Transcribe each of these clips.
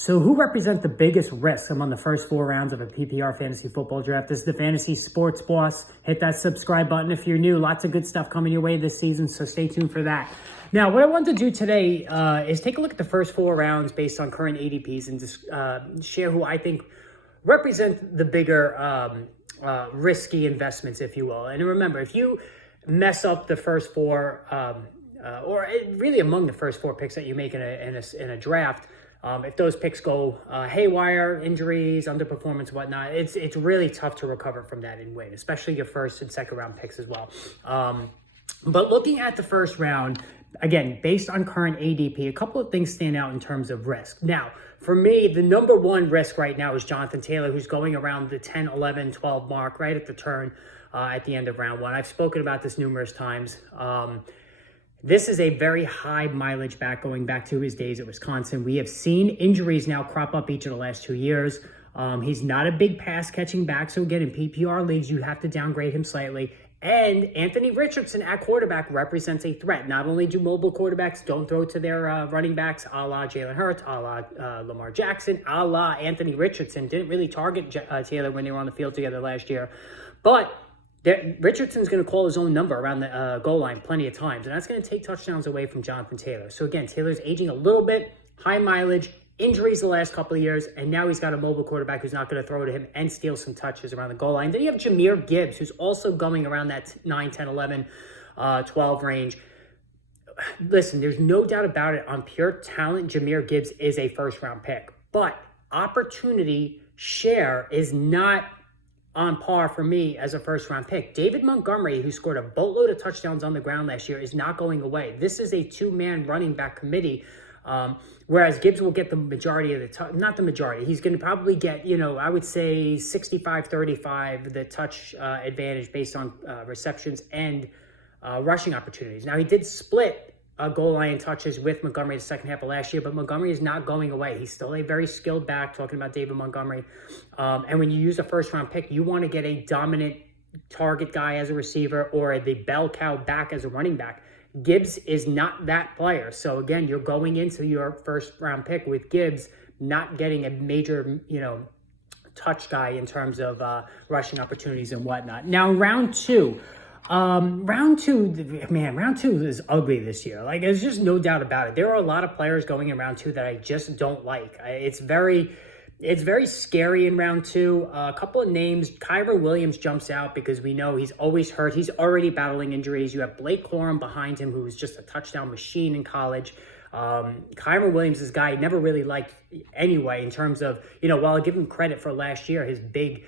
So who represent the biggest risk among the first 4 rounds of a PPR fantasy football draft? This is the Fantasy Sports Boss. Hit that subscribe button if you're new. Lots of good stuff coming your way this season, so stay tuned for that. Now, what I wanted to do today is take a look at the first 4 rounds based on current ADPs and just share who I think represent the bigger risky investments, if you will. And remember, if you mess up the first four, or really among the first 4 picks that you make in a draft, if those picks go haywire, injuries, underperformance, whatnot, it's really tough to recover from that and win, especially your first and second round picks as well. But looking at the first round, again, based on current ADP, a couple of things stand out in terms of risk. Now, for me, the number one risk right now is Jonathan Taylor, who's going around the 10, 11, 12 mark right at the turn at the end of round one. I've spoken about this numerous times. This is a very high mileage back going back to his days at Wisconsin. We have seen injuries now crop up each of the last 2 years. He's not a big pass catching back. So again, in PPR leagues, you have to downgrade him slightly. And Anthony Richardson at quarterback represents a threat. Not only do mobile quarterbacks don't throw to their running backs, a la Jalen Hurts, a la Lamar Jackson, a la Anthony Richardson. Didn't really target Taylor when they were on the field together last year. But Richardson's going to call his own number around the goal line plenty of times, and that's going to take touchdowns away from Jonathan Taylor. So again, Taylor's aging a little bit, high mileage, injuries the last couple of years, and now he's got a mobile quarterback who's not going to throw to him and steal some touches around the goal line. Then you have Jahmyr Gibbs, who's also going around that 9, 10, 11, 12 range. Listen, there's no doubt about it. On pure talent, Jahmyr Gibbs is a first-round pick, but opportunity share is not on par for me as a first-round pick. David Montgomery, who scored a boatload of touchdowns on the ground last year, is not going away. This is a two-man running back committee, whereas Gibbs will get the majority of the not the majority. He's going to probably get, I would say 65-35, the touch advantage based on receptions and rushing opportunities. Now, he did split goal line touches with Montgomery the second half of last year, but Montgomery is not going away. He's still a very skilled back, talking about David Montgomery. And when you use a first-round pick, you want to get a dominant target guy as a receiver or the bell cow back as a running back. Gibbs is not that player. So, again, you're going into your first-round pick with Gibbs not getting a major, touch guy in terms of rushing opportunities and whatnot. Now, round two is ugly this year. Like, there's just no doubt about it. There are a lot of players going in round two that I just don't like. It's very scary in round two. A couple of names. Kyren Williams jumps out because we know he's always hurt. He's already battling injuries. You have Blake Corum behind him, who was just a touchdown machine in college. Kyren Williams is a guy I never really liked anyway in terms of, while I give him credit for last year, his big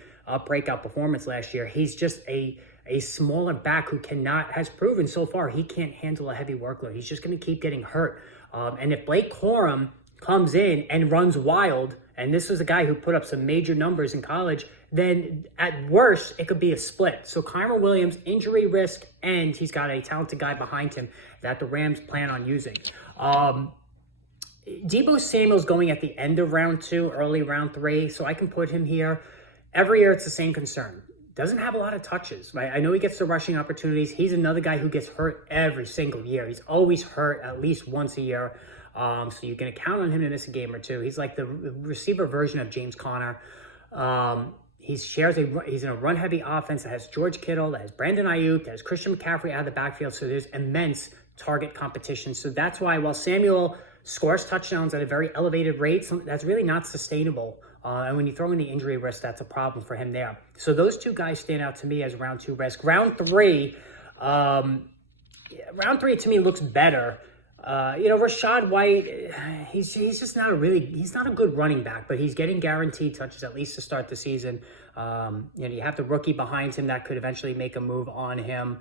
breakout performance last year, he's just a smaller back who has proven so far he can't handle a heavy workload. He's just going to keep getting hurt. And if Blake Corum comes in and runs wild, and this was a guy who put up some major numbers in college, then at worst, it could be a split. So Kyren Williams, injury risk, and he's got a talented guy behind him that the Rams plan on using. Deebo Samuel's going at the end of round two, early round three, so I can put him here. Every year, it's the same concern. Doesn't have a lot of touches, right? I know he gets the rushing opportunities. He's another guy who gets hurt every single year. He's always hurt at least once a year. So you're going to count on him to miss a game or two. He's like the receiver version of James Conner. He's in a run-heavy offense that has George Kittle, that has Brandon Ayuk, that has Christian McCaffrey out of the backfield. So there's immense target competition. So that's why while Samuel scores touchdowns at a very elevated rate, that's really not sustainable. And when you throw in the injury risk, that's a problem for him there. So those two guys stand out to me as round two risk. Round three to me looks better. Rachaad White, he's just not he's not a good running back, but he's getting guaranteed touches at least to start the season. You have the rookie behind him that could eventually make a move on him.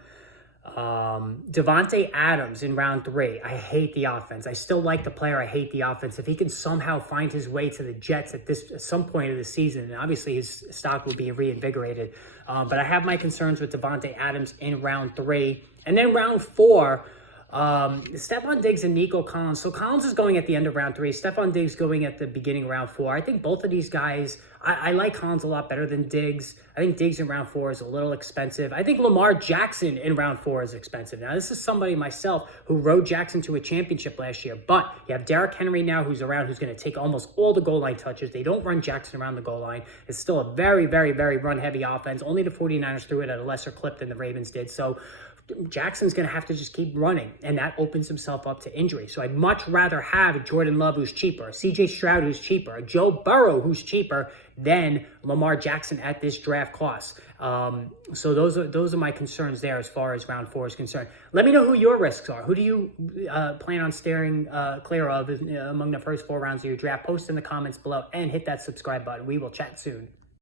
Davante Adams in round three. I hate the offense. I still like the player. I hate the offense. If he can somehow find his way to the Jets at some point of the season, and obviously his stock will be reinvigorated. But I have my concerns with Davante Adams in round three. And then round four, Stephon Diggs and Nico Collins. So Collins is going at the end of round 3. Stephon Diggs going at the beginning of round 4. I think both of these guys, I like Collins a lot better than Diggs. I think Diggs in round 4 is a little expensive. I think Lamar Jackson in round 4 is expensive. Now, this is somebody myself who rode Jackson to a championship last year. But you have Derrick Henry now who's around, who's going to take almost all the goal line touches. They don't run Jackson around the goal line. It's still a very, very, very run-heavy offense. Only the 49ers threw it at a lesser clip than the Ravens did. So Jackson's going to have to just keep running, and that opens himself up to injury. So I'd much rather have a Jordan Love who's cheaper, a CJ Stroud who's cheaper, a Joe Burrow who's cheaper than Lamar Jackson at this draft cost. So those are my concerns there as far as round 4 is concerned. Let me know who your risks are. Who do you plan on steering clear of among the first 4 rounds of your draft? Post in the comments below and hit that subscribe button. We will chat soon.